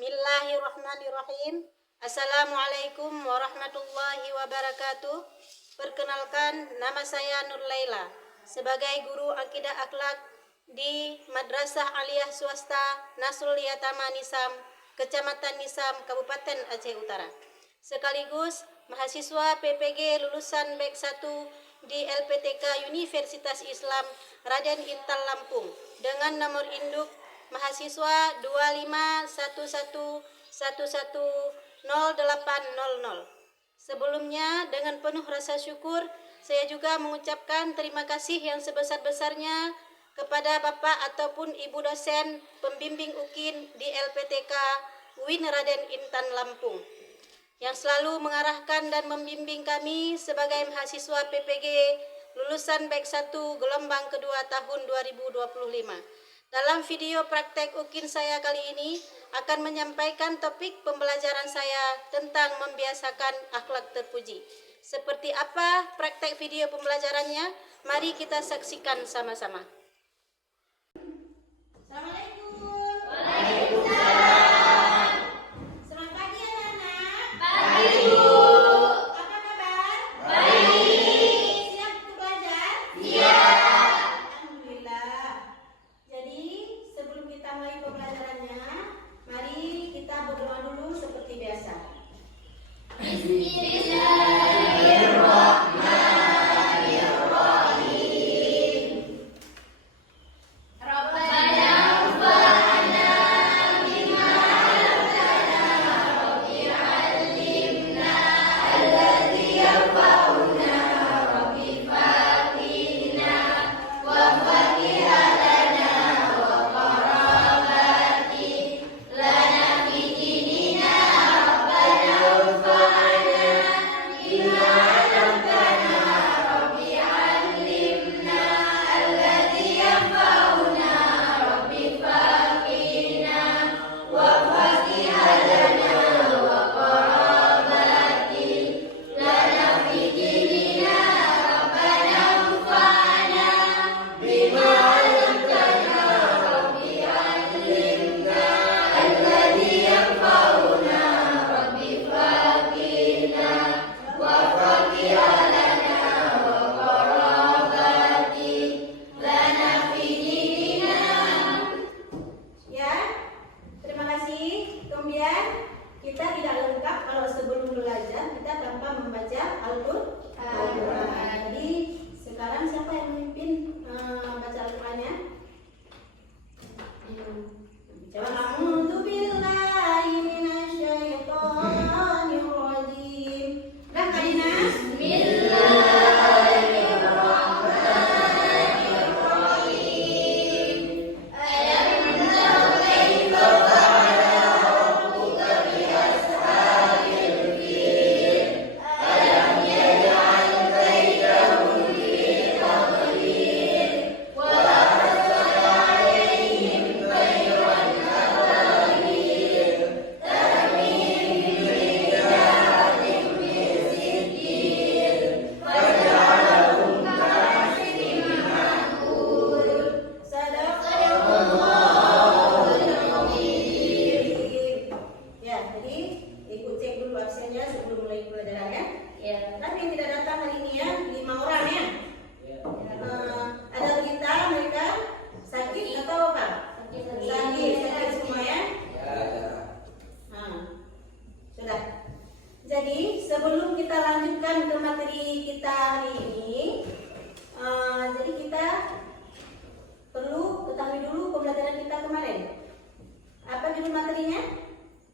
Bismillahirrahmanirrahim. Assalamualaikum warahmatullahi wabarakatuh. Perkenalkan, nama saya Nur Laila sebagai guru akidah akhlak di Madrasah Aliyah Swasta Nasrul Yatama Nisam, Kecamatan Nisam, Kabupaten Aceh Utara. Sekaligus mahasiswa PPG lulusan BEK 1 di LPTK Universitas Islam Raden Intan Lampung dengan nomor induk mahasiswa 2511110800. Sebelumnya, dengan penuh rasa syukur, saya juga mengucapkan terima kasih yang sebesar-besarnya kepada Bapak ataupun Ibu dosen pembimbing UKIN di LPTK UIN Raden Intan Lampung yang selalu mengarahkan dan membimbing kami sebagai mahasiswa PPG lulusan BEK 1 gelombang kedua tahun 2025. Dalam video praktek UKIN saya kali ini akan menyampaikan topik pembelajaran saya tentang membiasakan akhlak terpuji. Seperti apa praktek video pembelajarannya? Mari kita saksikan sama-sama. Assalamualaikum. Waalaikumsalam. Selamat pagi anak-anak. Pagi, Bu. Apa kabar? Baik. Siap untuk belajar? Siap. Alhamdulillah. Jadi sebelum kita mulai pembelajarannya, mari kita berdoa dulu seperti biasa. Bismillahirrahmanirrahim. Rabbana anfa'na bima 'allamtana Rabbi 'allimna alladzi yanfa'una Rabbi faqihna wa faqih lana wa qarabati lana fi dinina Rabbana anfa'na bima 'allamtana Rabbi 'allimna alladzi yanfa'una Rabbi faqihna wa faqih lana wa qarabati lana fi dinina Rabbana anfa'na bima 'allamtana Rabbi 'allimna alladzi yanfa'una Rabbi faqihna wa faqih lana wa qarabati lana fi dinina. Ya, terima kasih. Kemudian kita tidak lengkap kalau sebelum belajar kita tanpa membaca Al-Quran. Jadi sekarang siapa yang memimpin baca Al-Qurannya? Coba. A'udzu billahi minasyaitonir rajim. Udah Kak Dina? Bismillahirrahmanirrahim. Alam tara kaifa fa'ala rabbuka bi ashabil fil. Alam yaj'al kaydahum fi tadlil wa arsala 'alaihim tayran ababil tarmihim bihijaaratin min sijil faj'alahum ka'asfin ma'kul. Sadaqallahul azim. Ya, jadi ikut cek dulu absennya sebelum mulai pelajaran ya. Ya. Tapi yang tidak datang hari ini ya 5 orang ya. Ada berita mereka sakit atau apa? Sakit semua ya. Nah, sudah. Jadi sebelum kita lanjutkan ke materi kita hari ini, jadi kita perlu ketahui dulu pembelajaran kita kemarin. Apa judul materinya?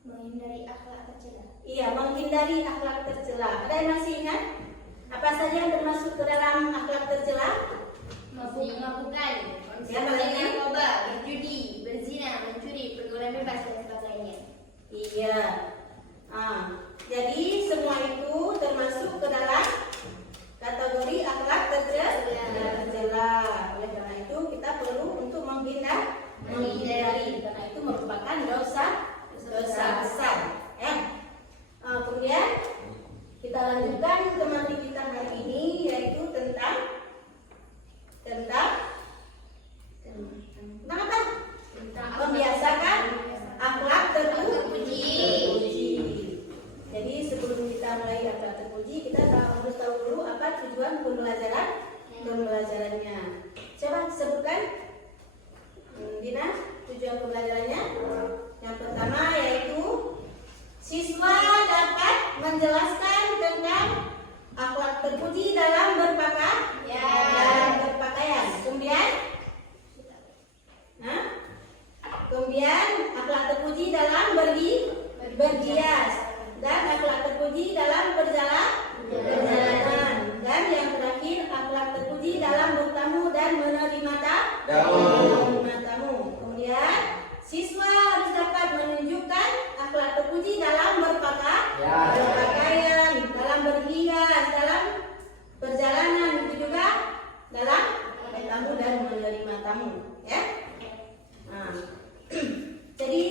Menghindari akhlak tercela. Iya, menghindari akhlak tercela. Ada yang masih ingat? Apa saja yang termasuk ke dalam akhlak tercela? Mabuk-mabukan, konsumsi narkoba, berjudi, berzina, mencuri, pergaulan bebas dan sebagainya. Iya. Jadi semua itu termasuk ke dalam kategori akhlak tercela. Oleh karena itu kita perlu untuk menghindari karena itu merupakan dosa besar. Ya. Kemudian kita lanjutkan ke materi kita hari ini yaitu tentang apa? Membiasakan akhlak terpuji. menerima tamu. Kemudian siswa harus dapat menunjukkan akhlak terpuji dalam berpakaian, dalam berhias, dalam perjalanan, itu juga dalam bertamu dan menerima tamu, ya. Nah, jadi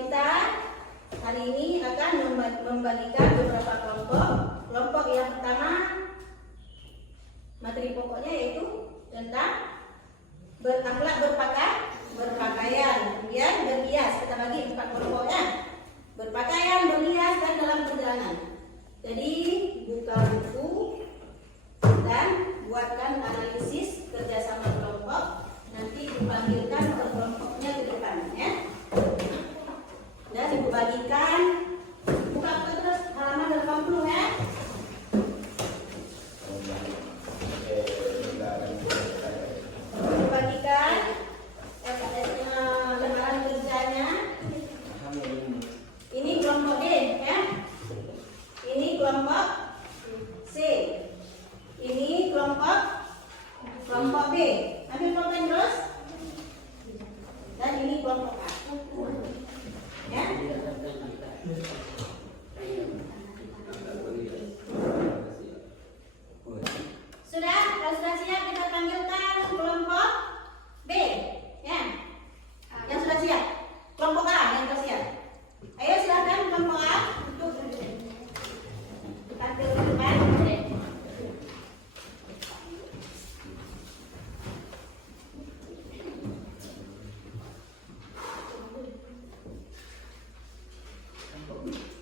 kita hari ini akan membagikan beberapa kelompok. Kelompok yang pertama, materi pokoknya yaitu tentang berakhlak berpakaian, kemudian berhias. Kita bagi 4 kelompoknya: berpakaian, berhias, dan dalam perjalanan. Jadi buka buku dan buatkan analisis kerjasama kelompok. Nanti dipanggilkan per kelompoknya ke depan, ya. Dan ibu bagikan, buka terus halaman 80, ya. Ibu bagikan lembaran kerjanya. Ini kelompok D, ya. Ini kelompok C. Ini kelompok B. Ambil pulpen terus. Dan ini kelompok A. Ya. Sudah? Kalau sudah siap kita panggilkan kelompok B. Ya. Yang sudah siap. Kelompok A yang sudah siap. Ayo silakan kelompok A untuk tampil ke depan.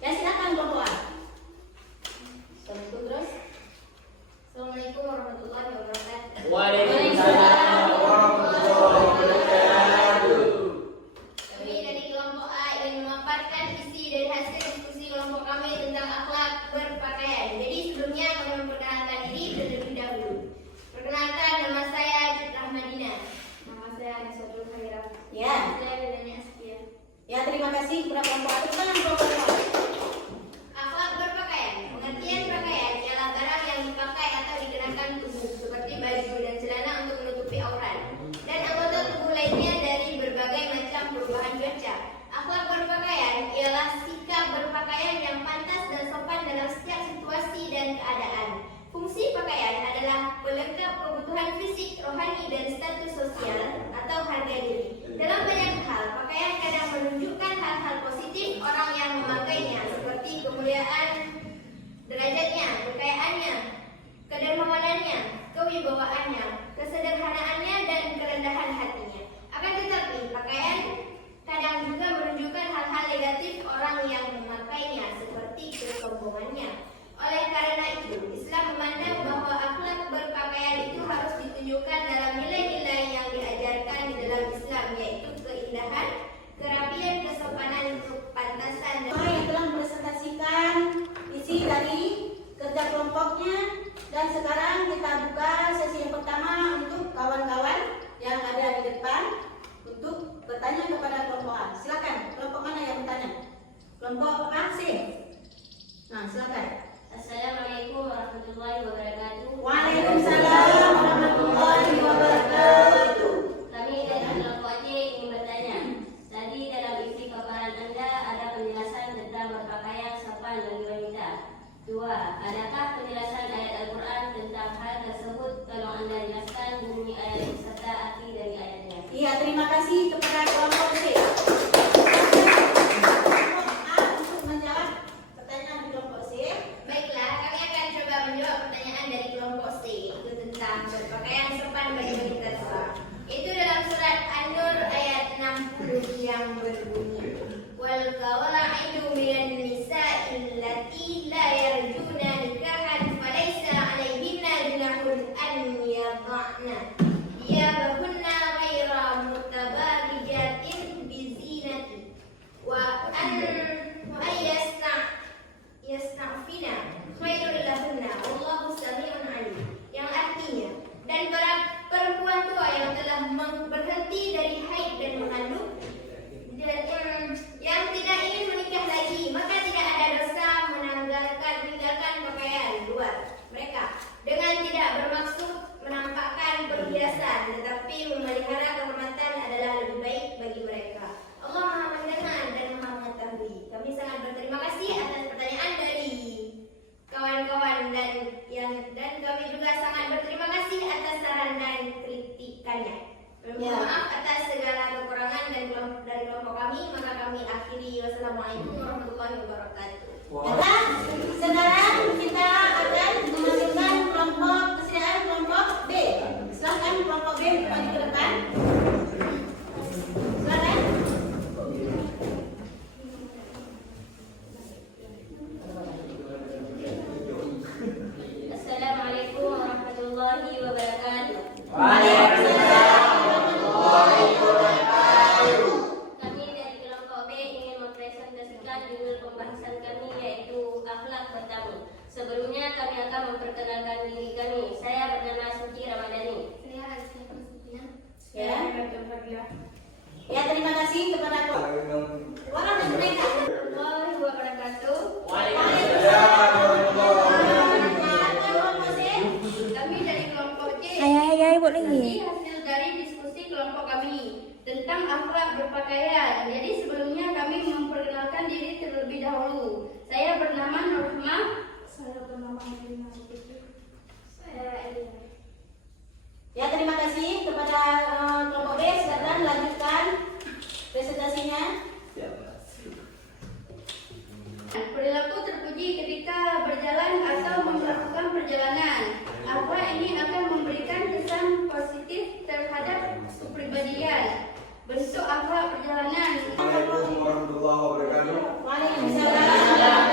Ya silakan kelompok A. Terus. Assalamualaikum warahmatullahi wabarakatuh. Waalaikumsalam warahmatullahi wabarakatuh. Kami dari kelompok A ingin memaparkan isi dari hasil diskusi kelompok kami tentang akhlak berpakaian. Jadi sebelumnya kami memperkenalkan diri terlebih dahulu. Perkenalkan, nama saya Jut Rahmadina. Nama saya Niswatul Khairah. Ya. Saya Bedanya Askia. Ya, terima kasih kepada kelompok A. Tangan kelompok A. Akhlak berpakaian. Pengertian pakaian ialah barang yang dipakai atau dikenakan tubuh seperti baju dan celana untuk menutupi aurat dan anggota tubuh lainnya dari berbagai macam perubahan cuaca. Akhlak berpakaian ialah sikap berpakaian yang pantas dan sopan dalam setiap situasi dan keadaan. Fungsi pakaian adalah pelengkap kebutuhan fisik, rohani, dan status sosial atau harga diri. Dalam banyak hal, pakaian kadang menunjukkan hal-hal positif orang yang memakainya, seperti kemuliaan derajatnya, kekayaannya, kedermawanannya, kewibawaannya, kesederhanaannya, dan kerendahan hatinya. Akan tetapi, pakaian kadang juga menunjukkan hal-hal negatif orang yang memakainya, seperti kesombongannya. Oleh karena itu, Islam memandang bahwa akhlak berpakaian itu harus ditunjukkan dalam nilai-nilai yang diajarkan di dalam Islam, yaitu keindahan, kerapian, kesopanan, kepantasan, dan Yang telah mempresentasikan isi dari kerja kelompoknya. Dan sekarang kita buka sesi yang pertama untuk kawan-kawan yang ada di depan untuk bertanya kepada kelompok A. Silakan, kelompok mana yang bertanya? Kelompok A, C. Nah, silakan. Assalamualaikum warahmatullahi wabarakatuh. Waalaikumsalam warahmatullahi wabarakatuh. Kami dari kelompok C ingin bertanya. Tadi dalam isi paparan Anda ada penjelasan tentang berpakaian sopan bagi wanita. 2. Adakah penjelasan ayat Al-Quran tentang hal tersebut? Tolong Anda jelaskan bunyi ayat serta arti dari ayatnya. Iya, terima kasih kepada kelompok C. Kelompok A untuk menjawab pertanyaan di kelompok C. Baiklah, kami akan coba menjawab pertanyaan dari kelompok C, itu tentang berpakaian sopan bagi wanita. Itu dalam surat An-Nur ayat 60 yang berbunyi, wal qawaidu minan nisa'i allati la yarjuna nikahan falaysa 'alayhinna junahun an yadh'na thiyabahunna ghaira mutabarijatin bizinati wa an yasta'fina khairul lahunna wallahu sami'un 'alim, yang artinya, dan para perempuan tua yang telah berhenti dari haid dan mengandung dan yang tidak ingin menikah lagi, maka tidak ada dosa meninggalkan pakaian luar mereka dengan tidak bermaksud menampakkan perhiasan memperhatikannya. Ya. Maaf atas segala kekurangan dan dari kelompok kami, maka kami akhiri. Wassalamualaikum warahmatullahi wabarakatuh. Baiklah, sekarang kita akan memasukkan kelompok kesediaan kelompok B. Silakan kelompok B maju ke depan. Silakan. Assalamualaikum warahmatullahi wabarakatuh. Kami dari kelompok B ingin mempresentasikan judul pembahasan kami yaitu akhlak bertamu. Sebelumnya kami akan memperkenalkan diri kami. Saya bernama Suci Ramadhani. Saya Aisyah Prasetya. Ya. Fadila. Ya, terima kasih kepada orang dan mereka. Warahmatullahi wabarakatuh. Kami dari kelompok C. Buat lagi. Ini hasil dari diskusi kelompok kami tentang akhlak berpakaian. Jadi sebelumnya kami memperkenalkan diri terlebih dahulu. Saya bernama Nurhmah. Saya bernama Alina. Saya Elina. Ya, terima kasih kepada kelompok B. Silakan lanjutkan presentasinya. Perilaku terpuji ketika berjalan atau melakukan perjalanan. Akhlak ini akan memberikan kesan positif terhadap kepribadian. Bentuk akhlak perjalanan. Assalamualaikum warahmatullahi wabarakatuh. Waalaikumsalam.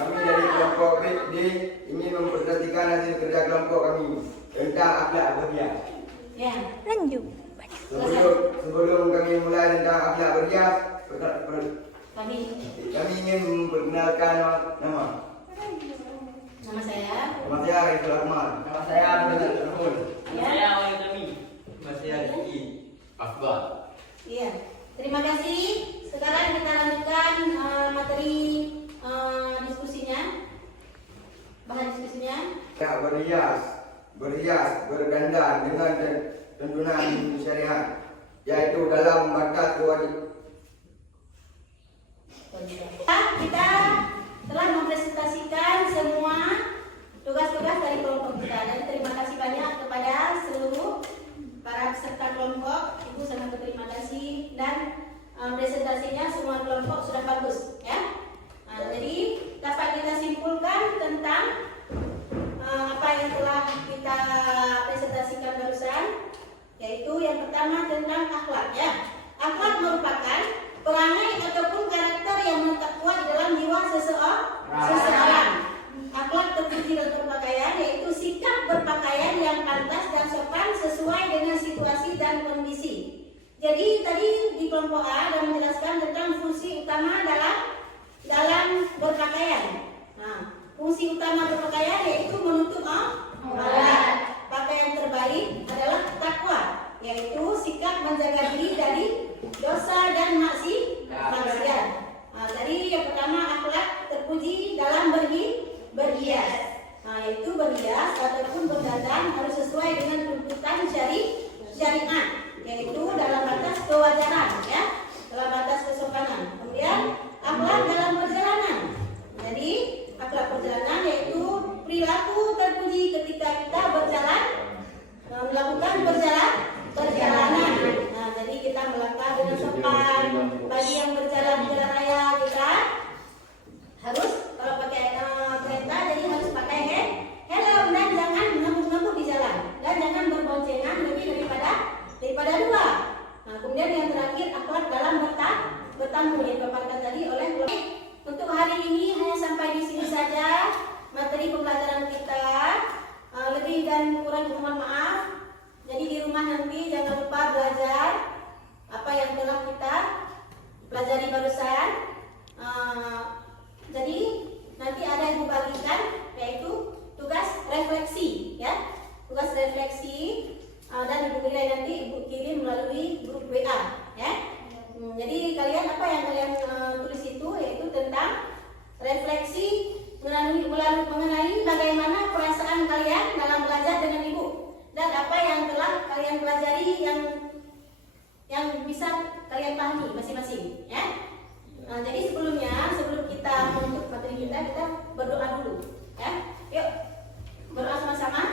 Kami dari kelompok B ingin mempresentasikan hasil kerja kelompok kami tentang akhlak berhias. Ya. Lanjut. Sebelum kami mulai tentang akhlak berhias, Kami kami ingin memperkenalkan nama. nama saya. Nama saya Riful Ahmad. Nama saya Muhammad Rahul. Ya. Nama saya Rizky Afgan. Iya. Terima kasih. Sekarang kita lanjutkan materi diskusinya. Bahan diskusinya. Ya, berhias, berdandan dengan tuntunan syariat, yaitu dalam batas kewajiban. Kita telah mempresentasikan semua tugas-tugas dari kelompok kita dan terima kasih banyak kepada seluruh para peserta kelompok. Ibu sangat berterima kasih dan presentasinya semua kelompok sudah bagus ya. Jadi dapat kita simpulkan tentang apa yang telah kita presentasikan barusan, yaitu yang pertama tentang akhlak ya. Akhlak merupakan perangai ataupun karakter yang menetap kuat di dalam jiwa seseorang. Akhlak terpuji dan berpakaian yaitu sikap berpakaian yang pantas dan sopan sesuai dengan situasi dan kondisi. Jadi tadi di kelompok A dan menjelaskan tentang fungsi utama dalam berpakaian. Nah, fungsi utama berpakaian yaitu menutup aurat. Pakaian terbaik adalah takwa, yaitu sikap menjaga diri dari dosa dan maksiat. Tadi yang pertama akhlak terpuji dalam berhias. Yaitu berhias ataupun berdandan harus sesuai dengan tuntutan syariat, yaitu dalam batas kewajaran ya, dalam batas kesopanan. Kemudian akhlak dalam perjalanan. Jadi akhlak perjalanan yaitu perilaku terpuji ketika kita berjalan, melakukan perjalanan. Jadi kita melangkah dengan sopan. Bagi yang berjalan di jalan raya kita harus kalau pakai kereta jadi harus pakai helm dan jangan ngebut-ngebut di jalan dan jangan berboncengan lebih daripada dua. Kemudian yang terakhir akhlak dalam bertamu yang dipaparkan tadi oleh kelompok. Untuk hari ini hanya sampai di sini saja materi pembelajaran kita. Lebih dan kurang mohon maaf. Jadi di rumah nanti jangan lupa belajar apa yang telah kita pelajari barusan. Jadi nanti ada yang dibagikan yaitu tugas refleksi ya, tugas refleksi dan ibu nilai nanti ibu kirim melalui grup WA ya. Jadi kalian apa yang kalian tulis itu yaitu tentang refleksi mengenai bagaimana perasaan kalian dalam belajar dengan ibu dan apa yang telah kalian pelajari yang bisa kalian pahami masing-masing ya. Jadi sebelum kita menutup materi kita berdoa dulu ya. Yuk berdoa sama-sama.